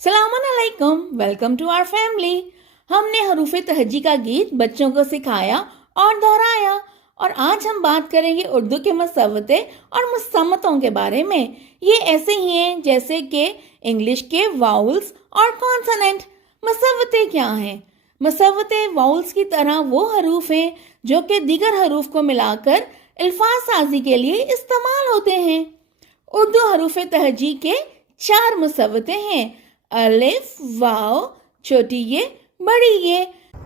सलाम अलैकुम, welcome to our family. हमने हरूफ तहज्जी का गीत बच्चों को सिखाया और दोहराया और आज हम बात करेंगे उर्दू के मुसव्वते और मुसम्मतों के बारे में। ये ऐसे ही हैं जैसे कि इंग्लिश के वाउल्स और कॉन्सोनेंट। मुसव्वते क्या हैं? मुसव्वते वाउल्स की तरह वो हरूफ हैं जो कि दीगर हरूफ को मिलाकर अल्फाज साजी के लिए इस्तेमाल होते हैं। उर्दू हरूफ तहज्जी के 4 मुसव्वते हैं: अलिफ, वाव, छोटी ये, बड़ी ये।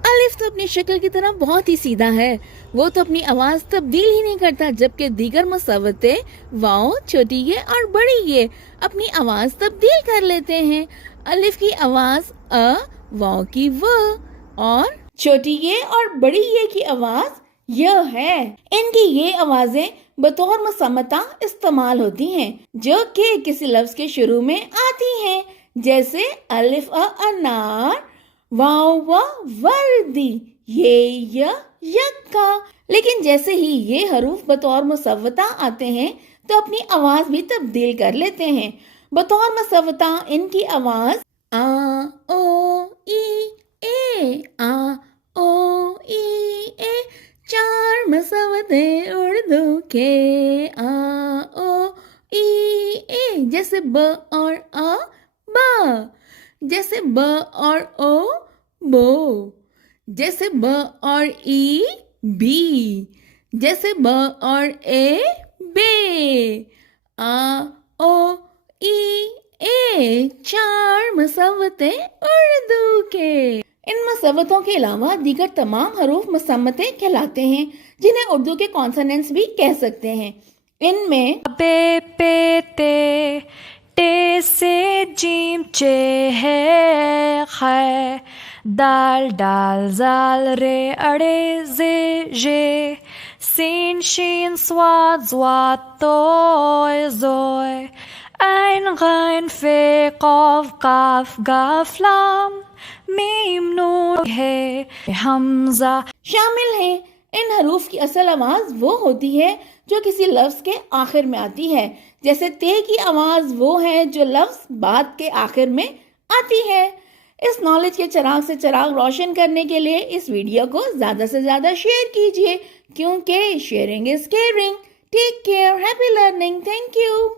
अलिफ तो अपनी शक्ल की तरह बहुत ही सीधा है, वो तो अपनी आवाज तब्दील ही नहीं करता, जबकि दीगर मुसव्वते वाव, छोटी ये और बड़ी ये अपनी आवाज तब्दील कर लेते हैं। अलिफ की आवाज अ, वाव की व और छोटी ये और बड़ी ये की आवाज य है। इनकी ये आवाजें बतौर मुसम्मता इस्तेमाल होती हैं जो कि किसी लफ्ज के शुरू में आती हैं, जैसे अलिफ अनार, वाव वर्दी, ये यक्का। लेकिन जैसे ही ये हरूफ बतौर मुसव्वता आते हैं तो अपनी आवाज भी तब्दील कर लेते हैं। बतौर मुसव्वता इनकी आवाज आ ओ ई ए, आ ओ ई ए। 4 मुसव्वते उर्दू के आ ओ ई ए, जैसे ब और अ बा, जैसे ब और ओ बो, जैसे ब और ई बी, जैसे ब और ए बे। आ ओ ई ए, 4 मुसव्वते उर्दू के। इन मुसव्वतों के अलावा दीगर तमाम हरूफ मुसम्मते कहलाते हैं, जिन्हें उर्दू के कॉन्सोनेंट्स भी कह सकते हैं। इनमें पे पे टे से जीम चे है खे, दाल डाल जाल रे अड़े जे जे, सीन शीन स्वाद स्वाद तोय जोय, ऐन गैन फे कॉफ काफ गाफ लाम मीम नून है हमजा शामिल हैं। इन हरूफ की असल आवाज वो होती है जो किसी लफ्ज के आखिर में आती है, जैसे ते की आवाज वो है जो लफ्ज बात के आखिर में आती है। इस नॉलेज के चिराग से चिराग रोशन करने के लिए इस वीडियो को ज्यादा से ज्यादा शेयर कीजिए, क्योंकि sharing is caring. Take care, happy learning, thank you.